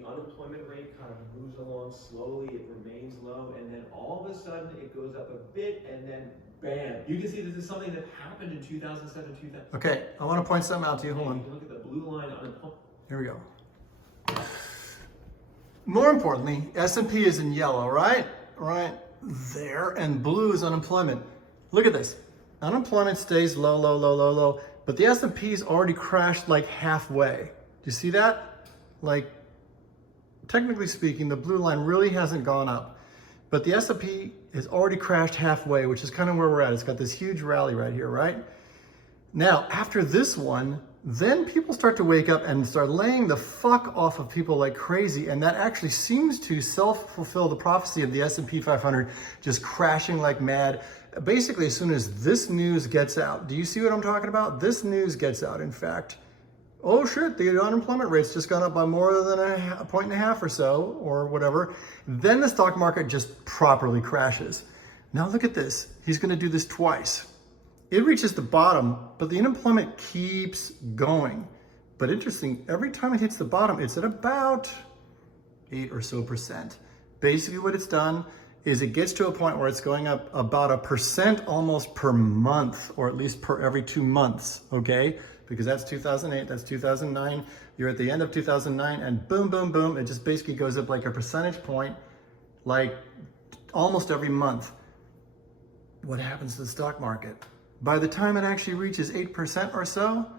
the unemployment rate kind of moves along slowly, it remains low, and then all of a sudden it goes up a bit, and then bam. You can see this is something that happened in 2007, 2000. Okay, I want to point something out to you. Hold on. You can look at the blue line unemployment. Here we go. More importantly, S&P is in yellow, right? Right there, and blue is unemployment. Look at this. Unemployment stays low, low, low, low, low, but the S&P's already crashed like halfway. Do you see that? Like, technically speaking, the blue line really hasn't gone up, but the S&P has already crashed halfway, which is kind of where we're at. It's got this huge rally right here, right? Now, after this one, then people start to wake up and start laying the fuck off of people like crazy, and that actually seems to self-fulfill the prophecy of the S&P 500 just crashing like mad. Basically, as soon as this news gets out, do you see what I'm talking about? This news gets out, in fact, oh shit, the unemployment rate's just gone up by more than a point and a half or so, or whatever. Then the stock market just properly crashes. Now look at this. He's gonna do this twice. It reaches the bottom, but the unemployment keeps going. But interesting, every time it hits the bottom, it's at about 8% or so. Basically what it's done is it gets to a point where it's going up about 1% almost per month, or at least per every 2 months, okay? Because that's 2008, that's 2009. You're at the end of 2009, and boom, boom, boom, it just basically goes up like a percentage point, like almost every month. What happens to the stock market? By the time it actually reaches 8% or so,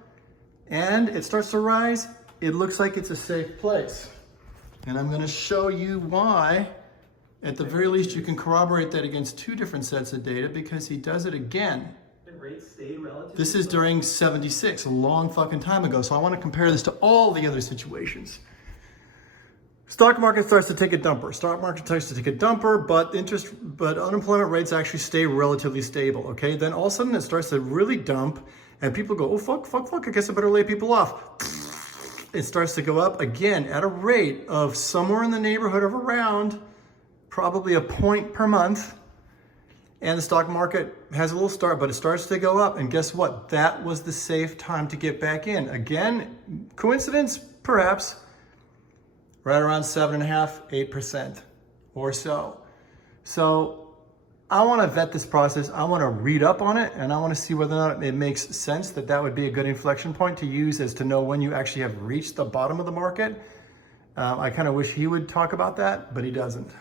and it starts to rise, it looks like it's a safe place. And I'm gonna show you why. At the very least, you can corroborate that against 2 different sets of data, because he does it again. This is during 76, a long fucking time ago. So I want to compare this to all the other situations. Stock market starts to take a dumper. Stock market starts to take a dumper, but unemployment rates actually stay relatively stable, okay? Then all of a sudden it starts to really dump, and people go, oh, fuck, fuck, fuck, I guess I better lay people off. It starts to go up again at a rate of somewhere in the neighborhood of around probably a point per month. And the stock market has a little start, but it starts to go up. And guess what? That was the safe time to get back in. Again, coincidence? Perhaps. Right around 7.5%, 8% or so. So I want to vet this process. I want to read up on it, and I want to see whether or not it makes sense that would be a good inflection point to use as to know when you actually have reached the bottom of the market. I kind of wish he would talk about that, but he doesn't.